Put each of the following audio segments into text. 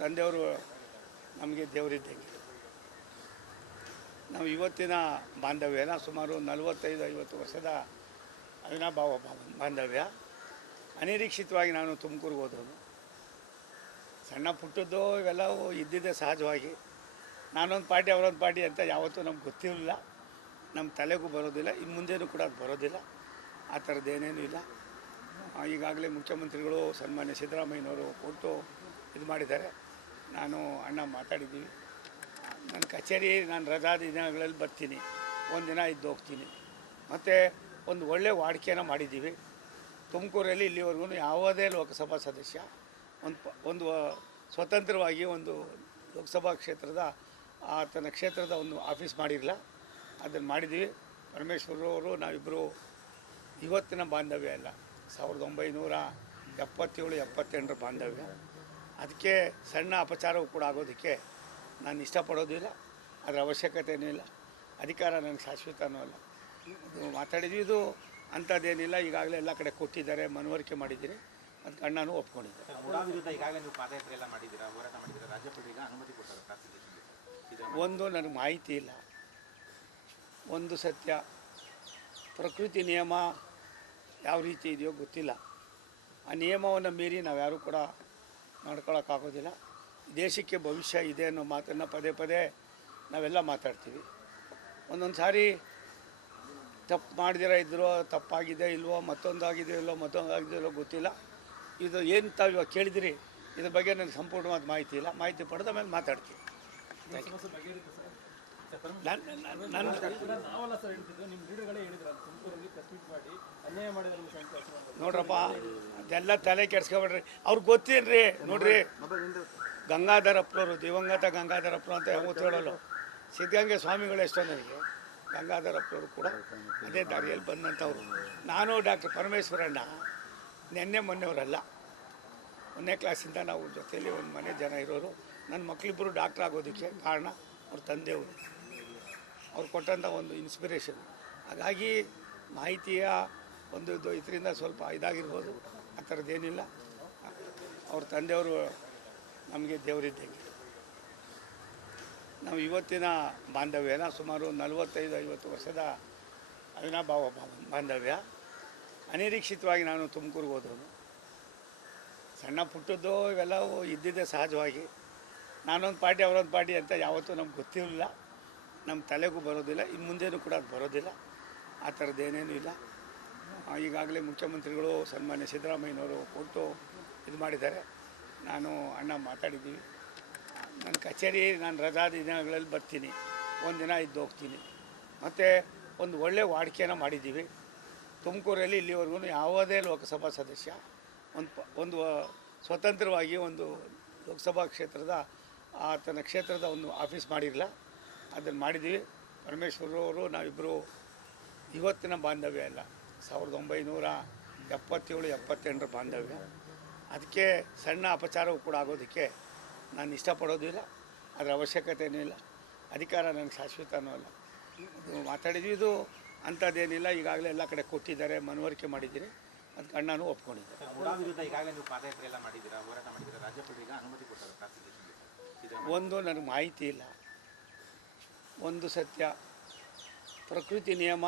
ತಂದೆಯವರು ನಮಗೆ ದೇವರಿದ್ದಂಗೆ. ನಾವು ಇವತ್ತಿನ ಬಾಂಧವ್ಯನ ಸುಮಾರು 45-50 ವರ್ಷದ ಅವಿನಾಭಾವ ಬಾಂಧವ್ಯ. ಅನಿರೀಕ್ಷಿತವಾಗಿ ನಾನು ತುಮಕೂರಿಗೆ ಹೋದವನು. ಸಣ್ಣ ಪುಟ್ಟದ್ದು ಇವೆಲ್ಲವೂ ಇದ್ದಿದ್ದೆ ಸಹಜವಾಗಿ. ನಾನೊಂದು ಪಾರ್ಟಿ ಅವರೊಂದು ಪಾರ್ಟಿ ಅಂತ ಯಾವತ್ತೂ ನಮ್ಗೆ ಗೊತ್ತಿರಲಿಲ್ಲ, ನಮ್ಮ ತಲೆಗೂ ಬರೋದಿಲ್ಲ, ಇನ್ನು ಮುಂದೆನೂ ಕೂಡ ಅದು ಬರೋದಿಲ್ಲ. ಆ ಥರದ್ದೇನೇನೂ ಇಲ್ಲ. ಈಗಾಗಲೇ ಮುಖ್ಯಮಂತ್ರಿಗಳು ಸನ್ಮಾನ್ಯ ಸಿದ್ದರಾಮಯ್ಯನವರು ಕೊಟ್ಟು ಇದು ಮಾಡಿದ್ದಾರೆ. ನಾನು ಅಣ್ಣ ಮಾತಾಡಿದ್ದೀವಿ. ನನ್ನ ಕಚೇರಿ ನಾನು ರಜಾ ದಿನಗಳಲ್ಲಿ ಬರ್ತೀನಿ, ಒಂದಿನ ಇದ್ದು ಹೋಗ್ತೀನಿ. ಮತ್ತು ಒಂದು ಒಳ್ಳೆಯ ವಾಡಿಕೆಯನ್ನು ಮಾಡಿದ್ದೀವಿ. ತುಮಕೂರಲ್ಲಿ ಇಲ್ಲಿವರೆಗೂ ಯಾವುದೇ ಲೋಕಸಭಾ ಸದಸ್ಯ ಒಂದು ಸ್ವತಂತ್ರವಾಗಿ ಒಂದು ಲೋಕಸಭಾ ಕ್ಷೇತ್ರದ ತನ್ನ ಕ್ಷೇತ್ರದ ಒಂದು ಆಫೀಸ್ ಮಾಡಿರಲಿಲ್ಲ. ಅದನ್ನು ಮಾಡಿದ್ದೀವಿ. ಪರಮೇಶ್ವರವರು ನಾವಿಬ್ಬರು ಇವತ್ತಿನ ಬಾಂಧವ್ಯ ಅಲ್ಲ, 1977-78 ಬಾಂಧವ್ಯ. ಅದಕ್ಕೆ ಸಣ್ಣ ಅಪಚಾರವೂ ಕೂಡ ಆಗೋದಕ್ಕೆ ನಾನು ಇಷ್ಟಪಡೋದಿಲ್ಲ, ಅದರ ಅವಶ್ಯಕತೆಯೂ ಇಲ್ಲ. ಅಧಿಕಾರ ನನಗೆ ಶಾಶ್ವತನೂ ಅಲ್ಲ. ಅದು ಮಾತಾಡಿದ್ವಿ, ಇದು ಅಂಥದ್ದೇನಿಲ್ಲ. ಈಗಾಗಲೇ ಎಲ್ಲ ಕಡೆ ಕೊಟ್ಟಿದ್ದಾರೆ, ಮನವರಿಕೆ ಮಾಡಿದ್ದೀನಿ. ಅದಕ್ಕೆ ಅಣ್ಣನೂ ಒಪ್ಕೊಂಡಿದ್ದಾರೆ. ಒಂದು ನನಗೆ ಮಾಹಿತಿ ಇಲ್ಲ, ಒಂದು ಸತ್ಯ. ಪ್ರಕೃತಿ ನಿಯಮ ಯಾವ ರೀತಿ ಇದೆಯೋ ಗೊತ್ತಿಲ್ಲ. ಆ ನಿಯಮವನ್ನು ಮೀರಿ ನಾವು ಯಾರೂ ಕೂಡ ನಡ್ಕೊಳ್ಳೋಕ್ಕಾಗೋದಿಲ್ಲ. ದೇಶಕ್ಕೆ ಭವಿಷ್ಯ ಇದೆ ಅನ್ನೋ ಮಾತನ್ನು ಪದೇ ಪದೇ ನಾವೆಲ್ಲ ಮಾತಾಡ್ತೀವಿ. ಒಂದೊಂದು ಸಾರಿ ತಪ್ಪು ಮಾಡ್ದಿರ ಇದ್ರೋ, ತಪ್ಪಾಗಿದೆ ಇಲ್ವೋ, ಮತ್ತೊಂದಾಗಿದೆ ಇಲ್ವೋ, ಮತ್ತೊಂದಾಗಿದೆಯೋ ಗೊತ್ತಿಲ್ಲ. ಇದು ಏನು ತಾವು ಇವಾಗ ಕೇಳಿದಿರಿ, ಇದ್ರ ಬಗ್ಗೆ ನನಗೆ ಸಂಪೂರ್ಣವಾದ ಮಾಹಿತಿ ಇಲ್ಲ. ಮಾಹಿತಿ ಪಡೆದ ಮೇಲೆ ಮಾತಾಡ್ತೀನಿ. ನೋಡ್ರಪ್ಪ, ಅದೆಲ್ಲ ತಲೆ ಕೆಡ್ಸ್ಕೊಬೇಡ್ರಿ. ಅವ್ರಿಗೆ ಗೊತ್ತೇನ್ರಿ. ನೋಡ್ರಿ, ಗಂಗಾಧರಪ್ಪನವರು, ದಿವಂಗತ ಗಂಗಾಧರಪ್ಪರು ಅಂತ ಯಾವತ್ತು ಹೇಳೋಲ್ಲ. ಸಿದ್ಧಗಂಗೆ ಸ್ವಾಮಿಗಳು ಎಷ್ಟೋ ನನಗೆ. ಗಂಗಾಧರಪ್ಪನವರು ಕೂಡ ಅದೇ ದಾರಿಯಲ್ಲಿ ಬಂದಂಥವ್ರು. ನಾನು ಡಾಕ್ಟರ್ ಪರಮೇಶ್ವರಣ್ಣ ನೆನ್ನೆ ಮೊನ್ನೆಯವರಲ್ಲ. 1ನೇ ಕ್ಲಾಸಿಂದ ನಾವು ಜೊತೆಯಲ್ಲಿ ಒಂದು ಮನೆ ಜನ ಇರೋರು. ನನ್ನ ಮಕ್ಕಳಿಬ್ಬರು ಡಾಕ್ಟ್ರ್ ಆಗೋದಕ್ಕೆ ಕಾರಣ ಅವ್ರ ತಂದೆಯವರು, ಅವ್ರು ಕೊಟ್ಟಂಥ ಒಂದು ಇನ್ಸ್ಪಿರೇಷನ್. ಹಾಗಾಗಿ ಮಾಹಿತಿಯ ಒಂದು ಇದರಿಂದ ಸ್ವಲ್ಪ ಇದಾಗಿರ್ಬೋದು, ಆ ಥರದ್ದೇನಿಲ್ಲ. ಅವ್ರ ತಂದೆಯವರು ನಮಗೆ ದೇವರಿದ್ದಂಗೆ. ನಾವು ಇವತ್ತಿನ ಬಾಂಧವ್ಯನ ಸುಮಾರು 45-50 ವರ್ಷದ ಅವಿನಾಭಾವ ಬಾಂಧವ್ಯ. ಅನಿರೀಕ್ಷಿತವಾಗಿ ನಾನು ತುಮಕೂರಿಗೆ ಹೋದವನು. ಸಣ್ಣ ಪುಟ್ಟದ್ದು ಇವೆಲ್ಲವೂ ಇದ್ದಿದ್ದೆ ಸಹಜವಾಗಿ. ನಾನೊಂದು ಪಾರ್ಟಿ ಅವರೊಂದು ಪಾರ್ಟಿ ಅಂತ ಯಾವತ್ತೂ ನಮ್ಗೆ ಗೊತ್ತಿರಲಿಲ್ಲ, ನಮ್ಮ ತಲೆಗೂ ಬರೋದಿಲ್ಲ, ಇನ್ನು ಮುಂದೆನೂ ಕೂಡ ಅದು ಬರೋದಿಲ್ಲ. ಆ ಥರದ್ದೇನೇನೂ ಇಲ್ಲ. ಈಗಾಗಲೇ ಮುಖ್ಯಮಂತ್ರಿಗಳು ಸನ್ಮಾನ್ಯ ಸಿದ್ದರಾಮಯ್ಯನವರು ಕೊಟ್ಟು ಇದು ಮಾಡಿದ್ದಾರೆ. ನಾನು ಅಣ್ಣ ಮಾತಾಡಿದ್ದೀವಿ. ನನ್ನ ಕಚೇರಿ ನಾನು ರಜಾ ದಿನಗಳಲ್ಲಿ ಬರ್ತೀನಿ, ಒಂದಿನ ಇದ್ದು ಹೋಗ್ತೀನಿ. ಮತ್ತು ಒಂದು ಒಳ್ಳೆಯ ವಾಡಿಕೆಯನ್ನು ಮಾಡಿದ್ದೀವಿ. ತುಮಕೂರಲ್ಲಿ ಇಲ್ಲಿವರೆಗೂ ಯಾವುದೇ ಲೋಕಸಭಾ ಸದಸ್ಯ ಒಂದು ಸ್ವತಂತ್ರವಾಗಿ ಒಂದು ಲೋಕಸಭಾ ಕ್ಷೇತ್ರದ ತನ್ನ ಕ್ಷೇತ್ರದ ಒಂದು ಆಫೀಸ್ ಮಾಡಿರಲಿಲ್ಲ. ಅದನ್ನು ಮಾಡಿದ್ದೀವಿ. ಪರಮೇಶ್ವರವರು ನಾವಿಬ್ಬರು ಇವತ್ತಿನ ಬಾಂಧವ್ಯ ಅಲ್ಲ, 1977-78 ಬಾಂಧವ್ಯ. ಅದಕ್ಕೆ ಸಣ್ಣ ಅಪಚಾರವೂ ಕೂಡ ಆಗೋದಕ್ಕೆ ನಾನು ಇಷ್ಟಪಡೋದಿಲ್ಲ, ಅದರ ಅವಶ್ಯಕತೆಯೂ ಇಲ್ಲ. ಅಧಿಕಾರ ನನಗೆ ಶಾಶ್ವತನೂ ಅಲ್ಲ. ಅದು ಮಾತಾಡಿದ್ವಿ, ಇದು ಅಂಥದ್ದೇನಿಲ್ಲ. ಈಗಾಗಲೇ ಎಲ್ಲ ಕಡೆ ಕೊಟ್ಟಿದ್ದಾರೆ, ಮನವರಿಕೆ ಮಾಡಿದ್ದೀನಿ. ಅದಕ್ಕೆ ಅಣ್ಣನೂ ಒಪ್ಕೊಂಡಿದ್ದಾರೆ. ಒಂದು ನನಗೆ ಮಾಹಿತಿ ಇಲ್ಲ, ಒಂದು ಸತ್ಯ. ಪ್ರಕೃತಿ ನಿಯಮ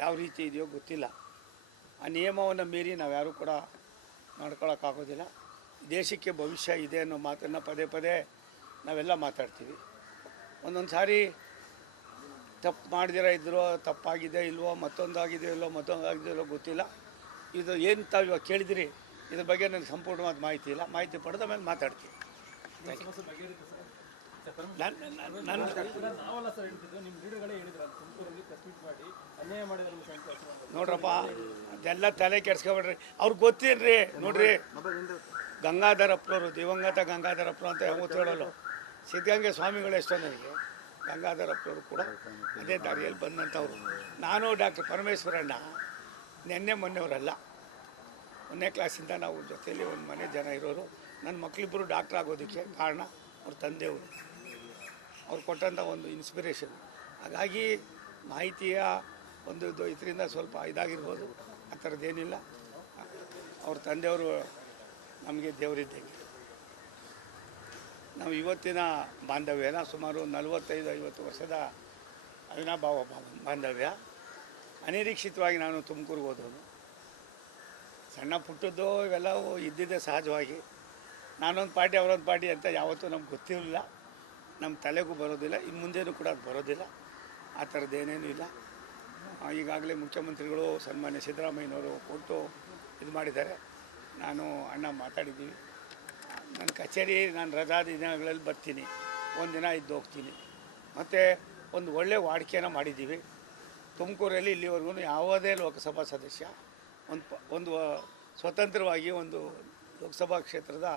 ಯಾವ ರೀತಿ ಇದೆಯೋ ಗೊತ್ತಿಲ್ಲ. ಆ ನಿಯಮವನ್ನು ಮೀರಿ ನಾವು ಯಾರೂ ಕೂಡ ನಡ್ಕೊಳ್ಳೋಕ್ಕಾಗೋದಿಲ್ಲ. ದೇಶಕ್ಕೆ ಭವಿಷ್ಯ ಇದೆ ಅನ್ನೋ ಮಾತನ್ನು ಪದೇ ಪದೇ ನಾವೆಲ್ಲ ಮಾತಾಡ್ತೀವಿ. ಒಂದೊಂದು ಸಾರಿ ತಪ್ಪು ಮಾಡ್ದಿರ ಇದ್ರೋ, ತಪ್ಪಾಗಿದೆ ಇಲ್ವೋ, ಮತ್ತೊಂದಾಗಿದೆ ಇಲ್ವೋ, ಮತ್ತೊಂದಾಗಿದೆಯೋ ಗೊತ್ತಿಲ್ಲ. ಇದು ಏನು ತಾವು ಇವಾಗ ಕೇಳಿದಿರಿ, ಇದ್ರ ಬಗ್ಗೆ ನನಗೆ ಸಂಪೂರ್ಣವಾದ ಮಾಹಿತಿ ಇಲ್ಲ. ಮಾಹಿತಿ ಪಡೆದ ಮೇಲೆ ಮಾತಾಡ್ತೀನಿ. ನೋಡ್ರಪ್ಪ, ಅದೆಲ್ಲ ತಲೆ ಕೆಡ್ಸ್ಕೊಬೇಡ್ರಿ. ಅವ್ರಿಗೆ ಗೊತ್ತೇನ್ರಿ. ನೋಡ್ರಿ, ಗಂಗಾಧರಪ್ಪನವರು, ದಿವಂಗತ ಗಂಗಾಧರಪ್ಪರು ಅಂತ ಯಾವತ್ತು ಹೇಳೋಲ್ಲ. ಸಿದ್ಧಗಂಗೆ ಸ್ವಾಮಿಗಳು ಎಷ್ಟೋ ನನಗೆ. ಗಂಗಾಧರಪ್ಪನವರು ಕೂಡ ಅದೇ ದಾರಿಯಲ್ಲಿ ಬಂದಂಥವ್ರು. ನಾನು ಡಾಕ್ಟರ್ ಪರಮೇಶ್ವರಣ್ಣ ನೆನ್ನೆ ಮೊನ್ನೆಯವರಲ್ಲ. 1ನೇ ಕ್ಲಾಸಿಂದ ನಾವು ಜೊತೆಯಲ್ಲಿ ಒಂದು ಮನೆ ಜನ ಇರೋರು. ನನ್ನ ಮಕ್ಕಳಿಬ್ಬರು ಡಾಕ್ಟ್ರ್ ಆಗೋದಕ್ಕೆ ಕಾರಣ ಅವ್ರ ತಂದೆಯವರು, ಅವ್ರು ಕೊಟ್ಟಂಥ ಒಂದು ಇನ್ಸ್ಪಿರೇಷನ್. ಹಾಗಾಗಿ ಮಾಹಿತಿಯ ಒಂದು ಇದರಿಂದ ಸ್ವಲ್ಪ ಇದಾಗಿರ್ಬೋದು, ಆ ಥರದ್ದೇನಿಲ್ಲ. ಅವ್ರ ತಂದೆಯವರು ನಮಗೆ ದೇವರಿದ್ದಂಗೆ. ನಾವು ಇವತ್ತಿನ ಬಾಂಧವ್ಯನ ಸುಮಾರು 45-50 ವರ್ಷದ ಅವಿನಾಭಾವ ಬಾಂಧವ್ಯ. ಅನಿರೀಕ್ಷಿತವಾಗಿ ನಾನು ತುಮಕೂರಿಗೆ ಹೋದವನು. ಸಣ್ಣ ಪುಟ್ಟದ್ದು ಇವೆಲ್ಲವೂ ಇದ್ದಿದ್ದೆ ಸಹಜವಾಗಿ. ನಾನೊಂದು ಪಾರ್ಟಿ ಅವರೊಂದು ಪಾರ್ಟಿ ಅಂತ ಯಾವತ್ತೂ ನಮ್ಗೆ ಗೊತ್ತಿರಲಿಲ್ಲ, ನಮ್ಮ ತಲೆಗೂ ಬರೋದಿಲ್ಲ, ಇನ್ನು ಮುಂದೆನೂ ಕೂಡ ಅದು ಬರೋದಿಲ್ಲ. ಆ ಥರದ್ದು ಏನೇನೂ ಇಲ್ಲ. ಈಗಾಗಲೇ ಮುಖ್ಯಮಂತ್ರಿಗಳು ಸನ್ಮಾನ್ಯ ಸಿದ್ದರಾಮಯ್ಯನವರು ಕೊಟ್ಟು ಇದು ಮಾಡಿದ್ದಾರೆ. ನಾನು ಅಣ್ಣ ಮಾತಾಡಿದ್ದೀವಿ. ನನ್ನ ಕಚೇರಿ ನಾನು ರಜಾ ದಿನಗಳಲ್ಲಿ ಬರ್ತೀನಿ, ಒಂದಿನ ಇದ್ದು ಹೋಗ್ತೀನಿ. ಮತ್ತು ಒಂದು ಒಳ್ಳೆಯ ವಾಡಿಕೆಯನ್ನು ಮಾಡಿದ್ದೀವಿ. ತುಮಕೂರಲ್ಲಿ ಇಲ್ಲಿವರೆಗೂ ಯಾವುದೇ ಲೋಕಸಭಾ ಸದಸ್ಯ ಒಂದು ಸ್ವತಂತ್ರವಾಗಿ ಒಂದು ಲೋಕಸಭಾ ಕ್ಷೇತ್ರದ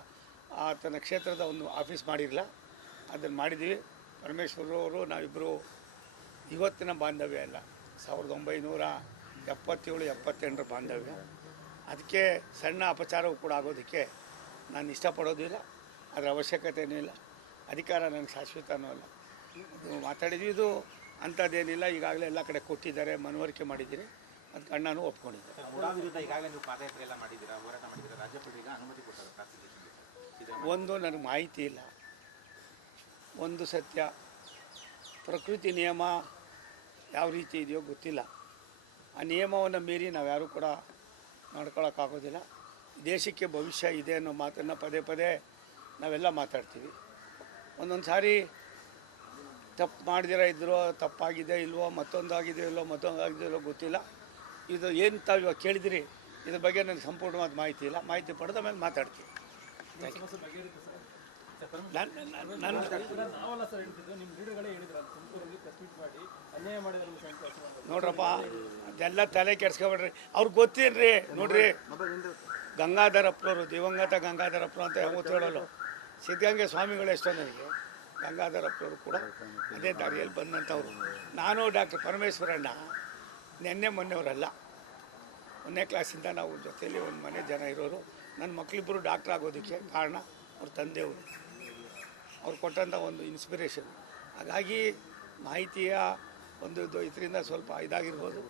ಆತನ ಕ್ಷೇತ್ರದ ಒಂದು ಆಫೀಸ್ ಮಾಡಿರಲಿಲ್ಲ. ಅದನ್ನು ಮಾಡಿದ್ದೀವಿ. ಪರಮೇಶ್ವರವರು ನಾವಿಬ್ಬರು ಇವತ್ತಿನ ಬಾಂಧವ್ಯ ಅಲ್ಲ, 1977-78 ಬಾಂಧವ್ಯ. ಅದಕ್ಕೆ ಸಣ್ಣ ಅಪಚಾರವೂ ಕೂಡ ಆಗೋದಕ್ಕೆ ನಾನು ಇಷ್ಟಪಡೋದಿಲ್ಲ, ಅದರ ಅವಶ್ಯಕತೆಯೂ ಇಲ್ಲ. ಅಧಿಕಾರ ನನಗೆ ಶಾಶ್ವತನೂ ಅಲ್ಲ. ಇದು ಮಾತಾಡಿದ್ವಿ, ಇದು ಅಂಥದ್ದೇನಿಲ್ಲ. ಈಗಾಗಲೇ ಎಲ್ಲ ಕಡೆ ಕೊಟ್ಟಿದ್ದಾರೆ, ಮನವರಿಕೆ ಮಾಡಿದ್ದೀರಿ, ಅದಕ್ಕೆ ಅಣ್ಣನೂ ಒಪ್ಕೊಂಡಿದ್ದಾರೆ. ವಿರುದ್ಧ ಈಗಾಗಲೇ ನೀವು ಪಾದಯಾತ್ರೆ ಎಲ್ಲ ಮಾಡಿದ್ದೀರಾ, ಹೋರಾಟ ಮಾಡಿದ್ದೀರಾ, ರಾಜ್ಯಪಾಲರು ಈಗ ಅನುಮತಿ ಕೊಟ್ಟರು ಪ್ರಾಸಿಕ್ಯೂಷನ್ಗೆ. ಒಂದು ನನಗೆ ಮಾಹಿತಿ ಇಲ್ಲ, ಒಂದು ಸತ್ಯ, ಪ್ರಕೃತಿ ನಿಯಮ ಯಾವ ರೀತಿ ಇದೆಯೋ ಗೊತ್ತಿಲ್ಲ. ಆ ನಿಯಮವನ್ನು ಮೀರಿ ನಾವು ಯಾರೂ ಕೂಡ ನಡ್ಕೊಳ್ಳೋಕ್ಕಾಗೋದಿಲ್ಲ. ದೇಶಕ್ಕೆ ಭವಿಷ್ಯ ಇದೆ ಅನ್ನೋ ಮಾತನ್ನು ಪದೇ ಪದೇ ನಾವೆಲ್ಲ ಮಾತಾಡ್ತೀವಿ. ಒಂದೊಂದು ಸಾರಿ ತಪ್ಪು ಮಾಡ್ದಿರ ಇದ್ರೋ, ತಪ್ಪಾಗಿದೆ ಇಲ್ವೋ, ಮತ್ತೊಂದಾಗಿದೆ ಇಲ್ವೋ ಗೊತ್ತಿಲ್ಲ. ಇದು ಏನು ತಾವು ಇವಾಗ ಕೇಳಿದಿರಿ, ಇದ್ರ ಬಗ್ಗೆ ನನಗೆ ಸಂಪೂರ್ಣವಾದ ಮಾಹಿತಿ ಇಲ್ಲ. ಮಾಹಿತಿ ಪಡೆದ ಮೇಲೆ ಮಾತಾಡ್ತೀನಿ. ನೋಡ್ರಪ್ಪ, ಅದೆಲ್ಲ ತಲೆ ಕೆಡ್ಸ್ಕೊಬೇಡ್ರಿ, ಅವ್ರಿಗೆ ಗೊತ್ತೇನ್ರಿ. ನೋಡ್ರಿ, ಗಂಗಾಧರಪ್ಪನವರು, ದಿವಂಗತ ಗಂಗಾಧರಪ್ಪನವರು ಅಂತ ಯಾವತ್ತೂ ಹೇಳೋಲ್ಲ. ಸಿದ್ಧಗಂಗೆ ಸ್ವಾಮಿಗಳು ಎಷ್ಟೋ ನನಗೆ, ಗಂಗಾಧರಪ್ಪನವರು ಕೂಡ ಅದೇ ದಾರಿಯಲ್ಲಿ ಬಂದಂಥವ್ರು. ನಾನು ಡಾಕ್ಟರ್ ಪರಮೇಶ್ವರಣ್ಣ ನೆನ್ನೆ ಮೊನ್ನೆಯವರಲ್ಲ, 1ನೇ ಕ್ಲಾಸಿಂದ ನಾವು ಜೊತೆಯಲ್ಲಿ ಒಂದು ಮನೆ ಜನ ಇರೋರು. ನನ್ನ ಮಕ್ಕಳಿಬ್ಬರು ಡಾಕ್ಟ್ರ್ ಆಗೋದಕ್ಕೆ ಕಾರಣ ಅವ್ರ ತಂದೆಯವರು, ಅವ್ರು ಕೊಟ್ಟಂಥ ಒಂದು ಇನ್ಸ್ಪಿರೇಷನ್. ಹಾಗಾಗಿ ಮಾಹಿತಿಯ ಒಂದು ಇದರಿಂದ ಸ್ವಲ್ಪ ಇದಾಗಿರ್ಬೋದು.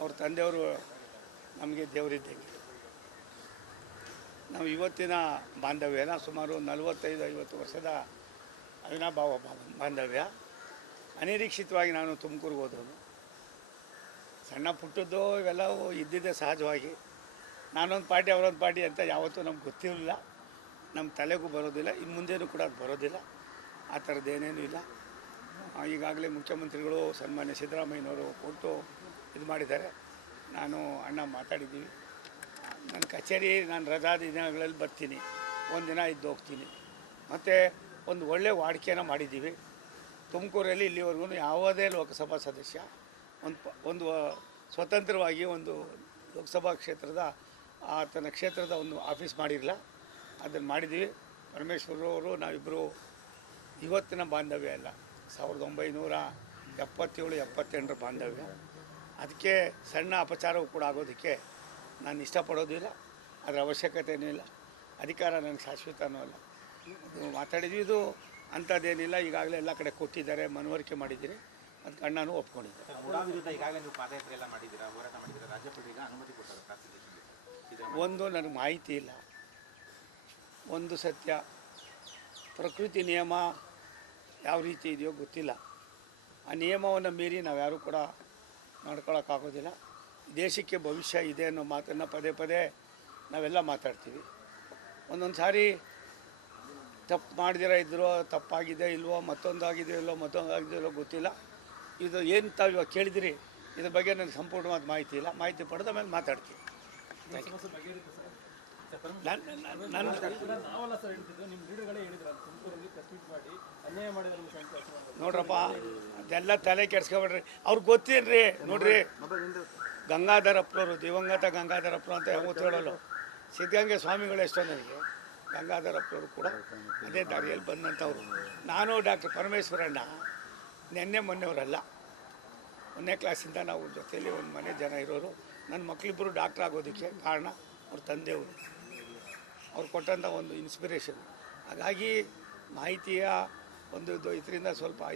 ಅವ್ರ ತಂದೆಯವರು ನಮಗೆ ದೇವರಿದ್ದಂಗೆ. ನಾವು ಇವತ್ತಿನ ಬಾಂಧವ್ಯನ ಸುಮಾರು 45-50 ವರ್ಷದ ಅವಿನಾಭಾವ ಬಾಂಧವ್ಯ. ಅನಿರೀಕ್ಷಿತವಾಗಿ ನಾನು ತುಮಕೂರಿಗೆ ಹೋದವನು. ಸಣ್ಣ ಪುಟ್ಟದ್ದು ಇವೆಲ್ಲವೂ ಇದ್ದಿದ್ದೆ ಸಹಜವಾಗಿ. ನಾನೊಂದು ಪಾರ್ಟಿ ಅವರೊಂದು ಪಾರ್ಟಿ ಅಂತ ಯಾವತ್ತೂ ನಮ್ಗೆ ಗೊತ್ತಿರಲಿಲ್ಲ, ನಮ್ಮ ತಲೆಗೂ ಬರೋದಿಲ್ಲ, ಇನ್ನು ಮುಂದೆನೂ ಕೂಡ ಅದು ಬರೋದಿಲ್ಲ. ಆ ಥರದ್ದು ಏನೇನೂ ಇಲ್ಲ. ಈಗಾಗಲೇ ಮುಖ್ಯಮಂತ್ರಿಗಳು ಸನ್ಮಾನ್ಯ ಸಿದ್ದರಾಮಯ್ಯನವರು ಕೊಟ್ಟು ಇದು ಮಾಡಿದ್ದಾರೆ. ನಾನು ಅಣ್ಣ ಮಾತಾಡಿದ್ದೀವಿ. ನನ್ನ ಕಚೇರಿ ನಾನು ರಜಾ ದಿನಗಳಲ್ಲಿ ಬರ್ತೀನಿ, ಒಂದಿನ ಇದ್ದು ಹೋಗ್ತೀನಿ. ಮತ್ತು ಒಂದು ಒಳ್ಳೆಯ ವಾಡಿಕೆಯನ್ನು ಮಾಡಿದ್ದೀವಿ. ತುಮಕೂರಲ್ಲಿ ಇಲ್ಲಿವರೆಗೂ ಯಾವುದೇ ಲೋಕಸಭಾ ಸದಸ್ಯ ಒಂದು ಸ್ವತಂತ್ರವಾಗಿ ಒಂದು ಲೋಕಸಭಾ ಕ್ಷೇತ್ರದ ಆತನ ಕ್ಷೇತ್ರದ ಒಂದು ಆಫೀಸ್ ಮಾಡಿರಲಿಲ್ಲ. ಅದನ್ನು ಮಾಡಿದ್ದೀವಿ. ಪರಮೇಶ್ವರವರು ನಾವಿಬ್ಬರು ಇವತ್ತಿನ ಬಾಂಧವ್ಯ ಅಲ್ಲ, 1977-78 ಬಾಂಧವ್ಯ. ಅದಕ್ಕೆ ಸಣ್ಣ ಅಪಚಾರವೂ ಕೂಡ ಆಗೋದಕ್ಕೆ ನಾನು ಇಷ್ಟಪಡೋದಿಲ್ಲ, ಅದರ ಅವಶ್ಯಕತೆಯೂ ಇಲ್ಲ. ಅಧಿಕಾರ ನನಗೆ ಶಾಶ್ವತನೂ ಅಲ್ಲ. ಇದು ಮಾತಾಡಿದ್ವಿ, ಇದು ಅಂಥದ್ದೇನಿಲ್ಲ. ಈಗಾಗಲೇ ಎಲ್ಲ ಕಡೆ ಕೊಟ್ಟಿದ್ದಾರೆ, ಮನವರಿಕೆ ಮಾಡಿದ್ದೀರಿ, ಅದಕ್ಕೆ ಅಣ್ಣನೂ ಒಪ್ಕೊಂಡಿದ್ದಾರೆ. ವಿರುದ್ಧ ಈಗಾಗಲೇ ನೀವು ಪಾದಯಾತ್ರೆ ಎಲ್ಲ ಮಾಡಿದ್ದೀರಾ, ಹೋರಾಟ ಮಾಡಿದ್ದೀರಾ, ರಾಜ್ಯಪಾಲರು ಈಗ ಅನುಮತಿ ಕೊಟ್ಟರು ಪ್ರಾಸಿಕ್ಯೂಷನ್ಗೆ. ಒಂದು ನನಗೆ ಮಾಹಿತಿ ಇಲ್ಲ, ಒಂದು ಸತ್ಯ, ಪ್ರಕೃತಿ ನಿಯಮ ಯಾವ ರೀತಿ ಇದೆಯೋ ಗೊತ್ತಿಲ್ಲ. ಆ ನಿಯಮವನ್ನು ಮೀರಿ ನಾವು ಯಾರೂ ಕೂಡ ನಡ್ಕೊಳ್ಳೋಕ್ಕಾಗೋದಿಲ್ಲ. ದೇಶಕ್ಕೆ ಭವಿಷ್ಯ ಇದೆ ಅನ್ನೋ ಮಾತನ್ನು ಪದೇ ಪದೇ ನಾವೆಲ್ಲ ಮಾತಾಡ್ತೀವಿ. ಒಂದೊಂದು ಸಾರಿ ತಪ್ಪು ಮಾಡ್ದಿರ ಇದ್ರೋ, ತಪ್ಪಾಗಿದೆ ಇಲ್ವೋ, ಮತ್ತೊಂದಾಗಿದೆ ಇಲ್ವೋ ಗೊತ್ತಿಲ್ಲ. ಇದು ಏನು ತಾವು ಇವಾಗ ಕೇಳಿದಿರಿ, ಇದ್ರ ಬಗ್ಗೆ ನನಗೆ ಸಂಪೂರ್ಣವಾದ ಮಾಹಿತಿ ಇಲ್ಲ. ಮಾಹಿತಿ ಪಡೆದ ಮೇಲೆ ಮಾತಾಡ್ತೀನಿ. ನೋಡ್ರಪ್ಪ, ಅದೆಲ್ಲ ತಲೆ ಕೆಡ್ಸ್ಕೊಬೇಡ್ರಿ, ಅವ್ರಿಗೆ ಗೊತ್ತೇನ್ರಿ. ನೋಡ್ರಿ, ಗಂಗಾಧರಪ್ಪನವರು, ದಿವಂಗತ ಗಂಗಾಧರಪ್ಪನವರು ಅಂತ ಯಾವತ್ತೂ ಹೇಳೋಲ್ಲ. ಸಿದ್ಧಗಂಗೆ ಸ್ವಾಮಿಗಳು ಎಷ್ಟೋ ನನಗೆ, ಗಂಗಾಧರಪ್ಪನವರು ಕೂಡ ಅದೇ ದಾರಿಯಲ್ಲಿ ಬಂದಂಥವ್ರು. ನಾನು ಡಾಕ್ಟರ್ ಪರಮೇಶ್ವರಣ್ಣ ನೆನ್ನೆ ಮೊನ್ನೆಯವರಲ್ಲ, 1ನೇ ಕ್ಲಾಸಿಂದ ನಾವು ಜೊತೆಯಲ್ಲಿ ಒಂದು ಮನೆ ಜನ ಇರೋರು. ನನ್ನ ಮಕ್ಕಳಿಬ್ಬರು ಡಾಕ್ಟ್ರ್ ಆಗೋದಕ್ಕೆ ಕಾರಣ ಅವ್ರ ತಂದೆಯವರು, ಅವ್ರು ಕೊಟ್ಟಂಥ ಒಂದು ಇನ್ಸ್ಪಿರೇಷನ್. ಹಾಗಾಗಿ ಮಾಹಿತಿಯ ಒಂದು ಇದರಿಂದ ಸ್ವಲ್ಪ